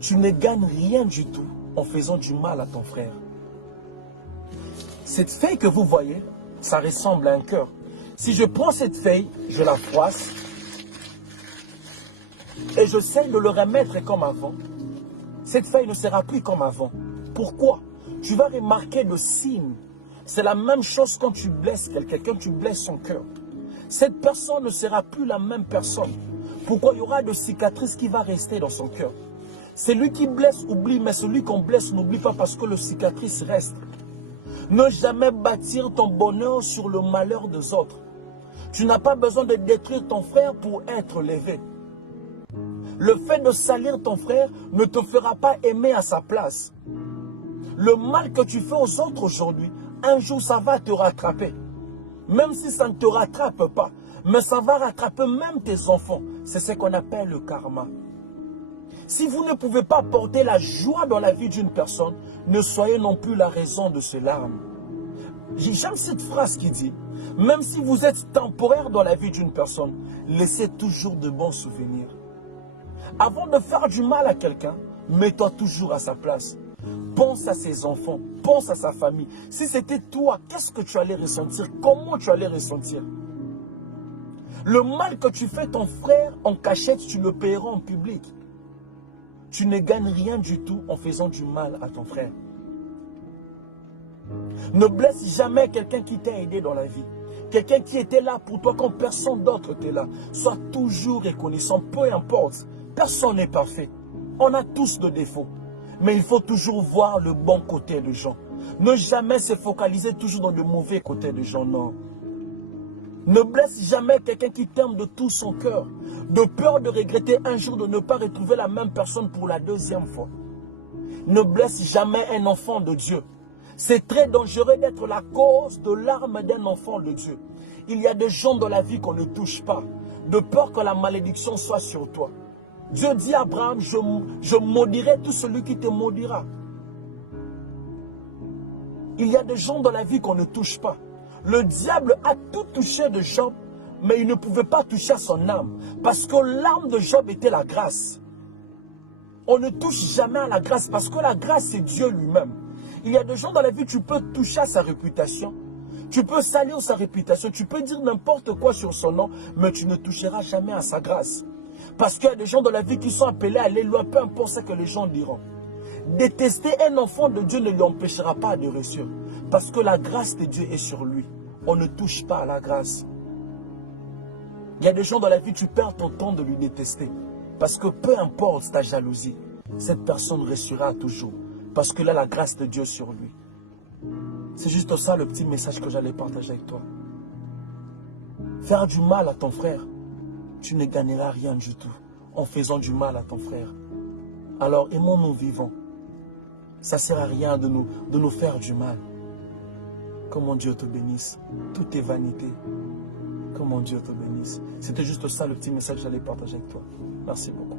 Tu ne gagnes rien du tout en faisant du mal à ton frère. Cette feuille que vous voyez, ça ressemble à un cœur. Si je prends cette feuille, je la froisse et j'essaie de le remettre comme avant, cette feuille ne sera plus comme avant. Pourquoi? Tu vas remarquer le signe. C'est la même chose quand tu blesses quelqu'un, quand tu blesses son cœur. Cette personne ne sera plus la même personne. Pourquoi? Il y aura de cicatrices qui vont rester dans son cœur. Celui qui blesse oublie, mais celui qu'on blesse n'oublie pas parce que le cicatrice reste. Ne jamais bâtir ton bonheur sur le malheur des autres. Tu n'as pas besoin de détruire ton frère pour être levé. Le fait de salir ton frère ne te fera pas aimer à sa place. Le mal que tu fais aux autres aujourd'hui, un jour ça va te rattraper. Même si ça ne te rattrape pas, mais ça va rattraper même tes enfants. C'est ce qu'on appelle le karma. Si vous ne pouvez pas porter la joie dans la vie d'une personne, ne soyez non plus la raison de ses larmes. J'aime cette phrase qui dit, même si vous êtes temporaire dans la vie d'une personne, laissez toujours de bons souvenirs. Avant de faire du mal à quelqu'un, mets-toi toujours à sa place. Pense à ses enfants, pense à sa famille. Si c'était toi, qu'est-ce que tu allais ressentir? Comment tu allais ressentir? Le mal que tu fais ton frère en cachette, tu le paieras en public. Tu ne gagnes rien du tout en faisant du mal à ton frère. Ne blesse jamais quelqu'un qui t'a aidé dans la vie. Quelqu'un qui était là pour toi quand personne d'autre était là. Sois toujours reconnaissant, peu importe. Personne n'est parfait. On a tous des défauts. Mais il faut toujours voir le bon côté des gens. Ne jamais se focaliser toujours dans le mauvais côté des gens, non. Ne blesse jamais quelqu'un qui t'aime de tout son cœur. De peur de regretter un jour de ne pas retrouver la même personne pour la deuxième fois. Ne blesse jamais un enfant de Dieu. C'est très dangereux d'être la cause de larmes d'un enfant de Dieu. Il y a des gens dans la vie qu'on ne touche pas, de peur que la malédiction soit sur toi. Dieu dit à Abraham, je maudirai tout celui qui te maudira. Il y a des gens dans la vie qu'on ne touche pas. Le diable a tout touché de Job, mais il ne pouvait pas toucher à son âme, parce que l'âme de Job était la grâce. On ne touche jamais à la grâce, parce que la grâce, c'est Dieu lui-même. Il y a des gens dans la vie, tu peux toucher à sa réputation, tu peux salir sa réputation, tu peux dire n'importe quoi sur son nom, mais tu ne toucheras jamais à sa grâce. Parce qu'il y a des gens dans la vie qui sont appelés à aller loin, peu importe ce que les gens diront. Détester un enfant de Dieu ne lui empêchera pas de réussir, parce que la grâce de Dieu est sur lui. On ne touche pas à la grâce. Il y a des gens dans la vie, tu perds ton temps de lui détester, parce que peu importe ta jalousie, cette personne réussira toujours. Parce que là, la grâce de Dieu sur lui. C'est juste ça le petit message que j'allais partager avec toi. Faire du mal à ton frère, tu ne gagneras rien du tout en faisant du mal à ton frère. Alors aimons-nous vivants. Ça ne sert à rien de nous faire du mal. Que mon Dieu te bénisse. Tout est vanité. Que mon Dieu te bénisse. C'était juste ça le petit message que j'allais partager avec toi. Merci beaucoup.